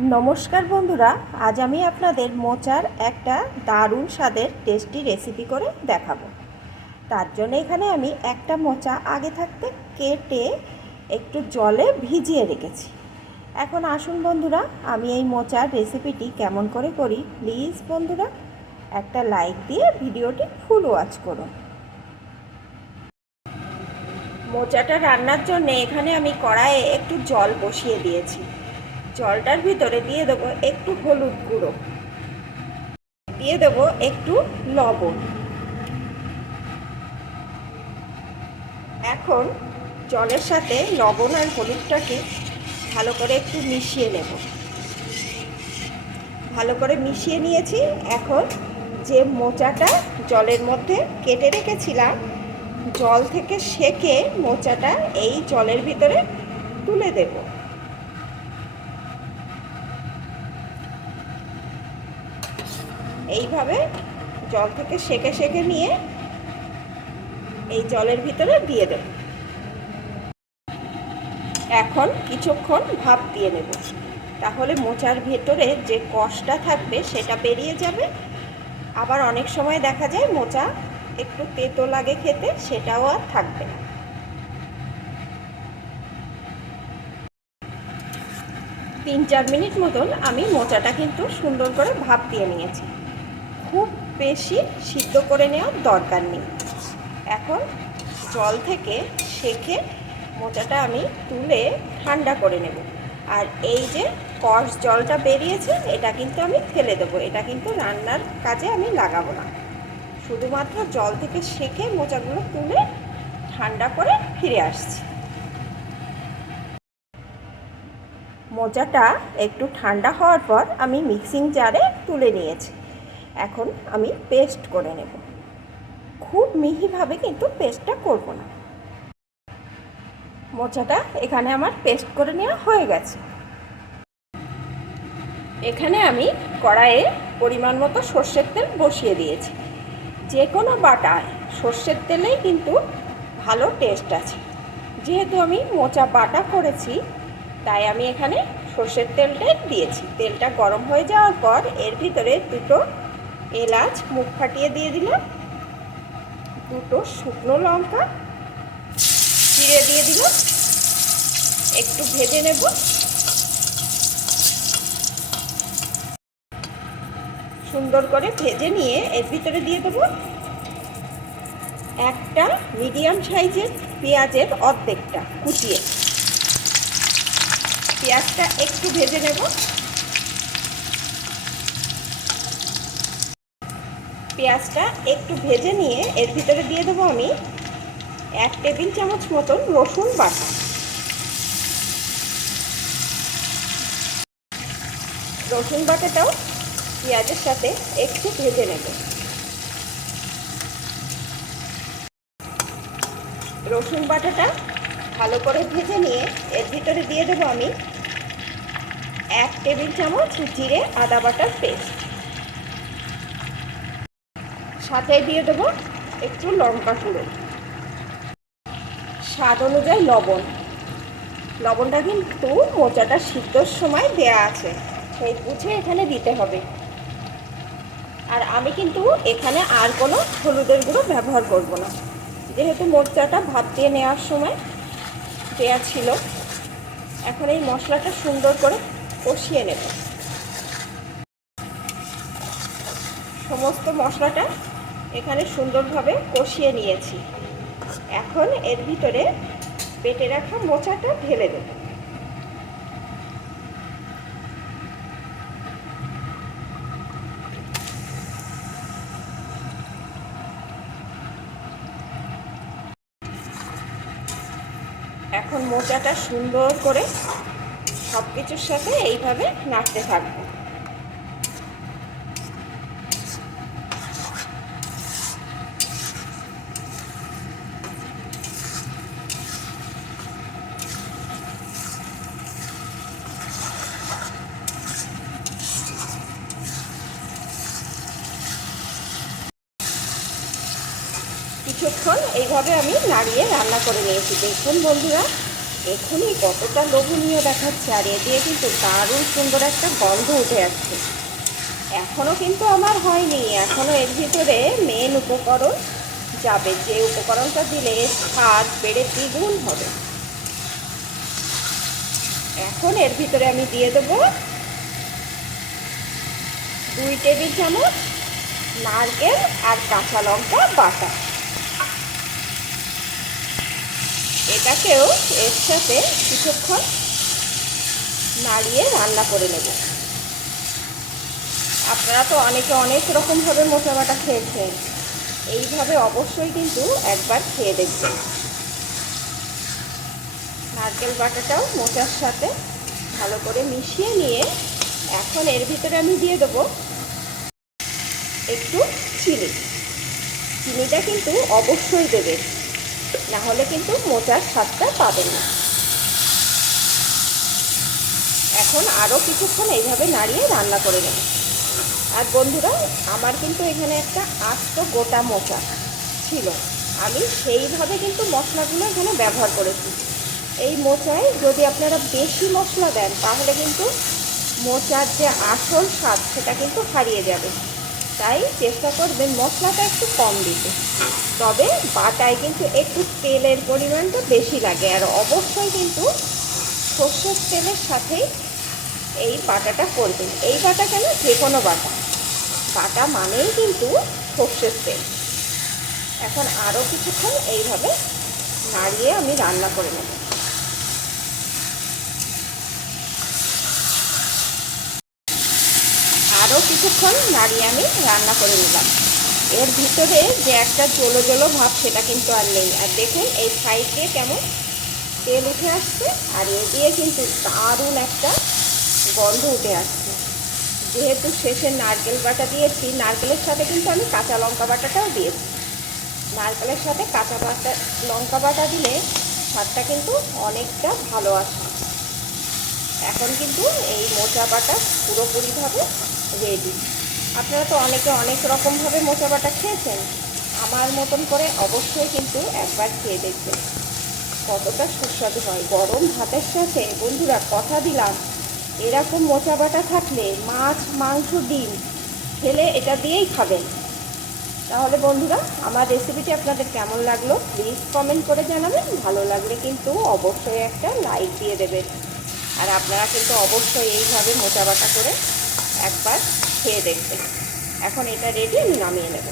নমস্কার বন্ধুরা, আজ আমি আপনাদের মোচার একটা দারুণ স্বাদের টেস্টি রেসিপি করে দেখাবো। তার জন্য এখানে আমি একটা মোচা আগে থাকতে কেটে একটু জলে ভিজিয়ে রেখেছি। এখন আসুন বন্ধুরা, আমি এই মোচার রেসিপিটি কেমন করে করি প্লিজ বন্ধুরা, একটা লাইক দিয়ে ভিডিওটি ফুল ওয়াচ করুন। মোচাটা রান্নার জন্য এখানে আমি কড়াইয়ে একটু জল বসিয়ে দিয়েছি। জলটার ভিতরে দিয়ে দেবো একটু হলুদ গুঁড়ো। দিয়ে দেবো একটু লবণ। এখন জলের সাথে লবণ আর হলুদটাকে ভালো করে একটু মিশিয়ে নেব। ভালো করে মিশিয়ে নিয়েছি। এখন যে মোচাটা জলের মধ্যে কেটে রেখেছিলাম, জল থেকে সেকে মোচাটা এই জলের ভিতরে তুলে দেবো। এইভাবে জল থেকে সেকে সেকে নিয়ে এই জলের ভিতরে দিয়ে দেব। এখন কিছুক্ষণ ভাপ দিয়ে নেব। তাহলে মোচার ভেতরে যে কষটা থাকবে সেটা বেরিয়ে যাবে। আবার অনেক সময় দেখা যায় মোচা একটু তেতো লাগে খেতে, সেটাও আর থাকবে না। তিন চার মিনিট মতন আমি মোচাটা কিন্তু সুন্দর করে ভাপ দিয়ে নিয়েছি। খুব বেশি সিদ্ধ করে নেওয়ার দরকার নেই। এখন জল থেকে সেকে মোচাটা আমি তুলে ঠান্ডা করে নেব। আর এই যে কষ জলটা বেরিয়েছে, এটা কিন্তু আমি ফেলে দেবো। এটা কিন্তু রান্নার কাজে আমি লাগাবো না। শুধুমাত্র জল থেকে সেকে মোচাগুলো তুলে ঠান্ডা করে ফিরে আসছি। মোচাটা একটু ঠান্ডা হওয়ার পর আমি মিক্সিং জারে তুলে নিয়েছি। এখন আমি পেস্ট করে নেব। খুব মিহিভাবে কিন্তু পেস্টটা করব না। মোচাটা এখানে আমার পেস্ট করে নেওয়া হয়ে গেছে। এখানে আমি কড়াইয়ে পরিমাণ মতো সর্ষের তেল বসিয়ে দিয়েছি। যে কোনো বাটায় সর্ষের তেলেই কিন্তু ভালো টেস্ট আছে। যেহেতু আমি মোচা বাটা করেছি, তাই আমি এখানে সর্ষের তেলটাই দিয়েছি। তেলটা গরম হয়ে যাওয়ার পর এর ভিতরে দুটো এলাচ মুখ ফাটিয়ে দিয়ে দিলাম। দুটো শুকনো লঙ্কা চিড়ে দিয়ে দিলাম। একটু ভেজে নেব। সুন্দর করে ভেজে নিয়ে এর ভিতরে দিয়ে দেবো একটা মিডিয়াম সাইজের পেঁয়াজের অর্ধেকটা কুচিয়ে। পেঁয়াজটা একটু ভেজে নেব। পেঁয়াজটা একটু ভেজে নিয়ে এর ভিতরে দিয়ে দেবো আমি এক টেবিল চামচ মতন রসুন বাটা। রসুন বাটাটাও পেঁয়াজের সাথে একটু ভেজে নেব। রসুন বাটাটা ভালো করে ভেজে নিয়ে এর ভিতরে দিয়ে দেবো আমি এক টেবিল চামচ জিরে আদা বাটার পেস্ট। সাথে দিয়ে দেবো একটু লঙ্কা গুঁড়ো। স্বাদ অনুযায়ী লবণ। লবণটা কিন্তু মোচাটা সিদ্ধর সময় দেয়া আছে। সেই বুঝে এখানে দিতে হবে। আর আমি কিন্তু এখানে আর কোনো হলুদের গুঁড়ো ব্যবহার করব না। যেহেতু মোচাটা ভাত দিয়ে নেওয়ার সময় দেওয়া ছিল, এখন এই মশলাটা সুন্দর করে কষিয়ে নেব। সমস্ত মশলাটা এখানে সুন্দরভাবে কষিয়ে নিয়েছি। এখন এর ভিতরে পেটে রাখা মোচাটা ঢেলে দেব। এখন মোচাটা সুন্দর করে সব কিছুর সাথে এইভাবে নাড়তে থাকব। কিছুক্ষণ এইভাবে আমি নাড়িয়ে রান্না করে নিয়েছি। দেখুন বন্ধুরা, এখনই কতটা লোভনীয় দেখাচ্ছে, আর এ দিয়ে কিন্তু দারুণ সুন্দর একটা গন্ধ উঠে যাচ্ছে এখনও কিন্তু আমার হয়নি, এখনও এর ভিতরে মেন উপকরণ যাবে, যে উপকরণটা দিলে স্বাদ বেড়ে দ্বিগুণ হবে। এখন এর ভিতরে আমি দিয়ে দেবো দুই টেবিল চামচ নারকেল আর কাঁচা লঙ্কা বাটা। এটাকেও এর সাথে কিছুক্ষণ নাড়িয়ে রান্না করে নেব। আপনারা তো অনেকে অনেক রকমভাবে মোচা বাটা খেয়েছেন। এইভাবে অবশ্যই কিন্তু একবার খেয়ে দেখবেন। নারকেল বাটাটাও মোচার সাথে ভালো করে মিশিয়ে নিয়ে এখন এর ভিতরে আমি দিয়ে দেবো একটু চিনি। চিনিটা কিন্তু অবশ্যই দেবে না হলে কিন্তু মোচার স্বাদটা পাবেন না। এখন আরও কিছুক্ষণ এইভাবে নাড়িয়ে রান্না করে নেব। আর বন্ধুরা, আমার কিন্তু এখানে একটা আস্ত গোটা মোচা ছিল। আমি সেইভাবে কিন্তু মশলাগুলো এখানে ব্যবহার করেছি। এই মোচায় যদি আপনারা বেশি মশলা দেন, তাহলে কিন্তু মোচার যে আসল স্বাদ, সেটা কিন্তু হারিয়ে যাবে। তাই চেষ্টা করবেন মশলাটা একটু কম দিতে। তবে বাটায় কিন্তু একটু তেলের পরিমাণটা বেশি লাগে। আর অবশ্যই কিন্তু সর্ষের তেলের সাথেই এই বাটাটা করবেন। এই বাটা কেন? যে কোনো বাটা। বাটা মানেই কিন্তু সর্ষের তেল। এখন আরও কিছুক্ষণ এইভাবে নাড়িয়ে আমি রান্না করে নেব আরও কিছুক্ষণ নাড়িয়ে আমি রান্না করে নিলাম। এর ভিতরে যে একটা জলো জলো ভাব সেটা কিন্তু আর নেই। আর দেখুন, এই সাইড কেমন তেল উঠে আসছে আর এ দিয়ে কিন্তু দারুণ একটা গন্ধ উঠে আসছে। যেহেতু শেষে নারকেল বাটা দিয়েছি, নারকেলের সাথে কিন্তু আমি কাঁচা লঙ্কা বাটাটাও দিয়েছি। নারকেলের সাথে কাঁচা বাটা, লঙ্কা বাটা দিলে স্বাদটা কিন্তু অনেকটা ভালো আসে। এখন কিন্তু এই মোচা বাটা পুরোপুরিভাবে রেডি। আপনারা তো অনেকে অনেক রকমভাবে মোচা বাটা খেয়েছেন। আমার মতন করে অবশ্যই কিন্তু একবার খেয়ে দেখবেন। কতটা সুস্বাদু হয়। গরম ভাতের সাথে বন্ধুরা কথা দিলাম। এরকম মোচা বাটা থাকলে মাছ, মাংস, ডিম খেলে এটা দিয়েই খাবেন। তাহলে বন্ধুরা, আমার রেসিপিটি আপনাদের কেমন লাগল? প্লিজ কমেন্ট করে জানাবেন। ভালো লাগলে কিন্তু অবশ্যই একটা লাইক দিয়ে দেবেন। আর আপনারা কিন্তু অবশ্যই এইভাবে মোটা বাটা করে একবার খেয়ে দেখবেন এখন এটা রেডি আমি নামিয়ে নেব।